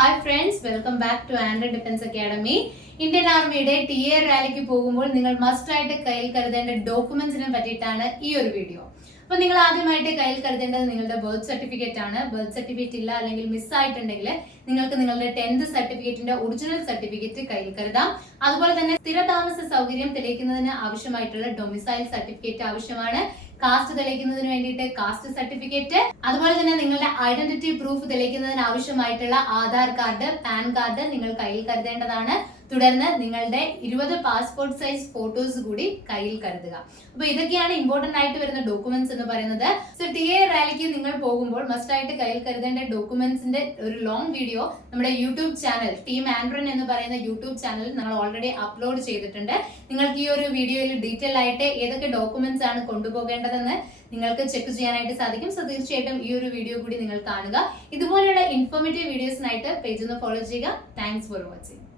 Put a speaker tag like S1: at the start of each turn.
S1: Hi friends welcome back to Andry defence academy Indian ആർമിയുടെ T A റാലിക്ക് പോകുമ്പോൾ നിങ്ങൾ മസ്റ്റ് ആയിട്ട് കയ്യിൽ കരുതേണ്ട ഡോക്യുമെന്റ്സിനെ പറ്റിയിട്ടാണ് ഈ ഒരു വീഡിയോ അപ്പൊ നിങ്ങൾ ആദ്യമായിട്ട് കയ്യിൽ കരുതേണ്ടത് നിങ്ങളുടെ ബർത്ത് സർട്ടിഫിക്കറ്റ് ആണ്. ബർത്ത് സർട്ടിഫിക്കറ്റ് ഇല്ല അല്ലെങ്കിൽ മിസ് ആയിട്ടുണ്ടെങ്കിൽ നിങ്ങൾക്ക് നിങ്ങളുടെ ടെൻത്ത് സർട്ടിഫിക്കറ്റിന്റെ ഒറിജിനൽ സർട്ടിഫിക്കറ്റ് കയ്യിൽ കരുതാം. അതുപോലെ തന്നെ സ്ഥിര താമസ സൗകര്യം തെളിയിക്കുന്നതിന് ആവശ്യമായിട്ടുള്ള ഡൊമിസൈൽ സർട്ടിഫിക്കറ്റ് ആവശ്യമാണ്. കാസ്റ്റ് തെളിയിക്കുന്നതിന് വേണ്ടിയിട്ട് കാസ്റ്റ് സർട്ടിഫിക്കറ്റ് അതുപോലെ തന്നെ നിങ്ങളുടെ ഐഡന്റിറ്റി പ്രൂഫ് തെളിയിക്കുന്നതിന് ആവശ്യമായിട്ടുള്ള ആധാർ കാർഡ് പാൻ കാർഡ് നിങ്ങൾ കയ്യിൽ കരുതേണ്ടതാണ്. തുടർന്ന് നിങ്ങളുടെ ഇരുപത് പാസ്പോർട്ട് സൈസ് ഫോട്ടോസ് കൂടി കയ്യിൽ കരുതുക. അപ്പൊ ഇതൊക്കെയാണ് ഇമ്പോർട്ടന്റ് ആയിട്ട് വരുന്ന ഡോക്യുമെന്റ്സ് എന്ന് പറയുന്നത്. സോ ടി എ റാലിക്ക് നിങ്ങൾ പോകുമ്പോൾ മസ്റ്റ് ആയിട്ട് കയ്യിൽ കരുതേണ്ട ഡോക്യുമെന്റ്സിന്റെ ഒരു ലോങ് വീഡിയോ നമ്മുടെ യൂട്യൂബ് ചാനൽ ടീം ആൻഡ്രൻ എന്ന് പറയുന്ന യൂട്യൂബ് ചാനലിൽ നമ്മൾ ഓൾറെഡി അപ്ലോഡ് ചെയ്തിട്ടുണ്ട്. നിങ്ങൾക്ക് ഈ ഒരു വീഡിയോയിൽ ഡീറ്റെയിൽ ആയിട്ട് ഏതൊക്കെ ഡോക്യുമെന്റ്സ് ആണ് കൊണ്ടുപോകേണ്ടതെന്ന് നിങ്ങൾക്ക് ചെക്ക് ചെയ്യാനായിട്ട് സാധിക്കും. സോ തീർച്ചയായിട്ടും ഈ ഒരു വീഡിയോ കൂടി നിങ്ങൾ കാണുക. ഇതുപോലെയുള്ള ഇൻഫോർമേറ്റീവ് വീഡിയോസിനായിട്ട് പേജ് ഒന്ന് ഫോളോ ചെയ്യുക. Thanks for watching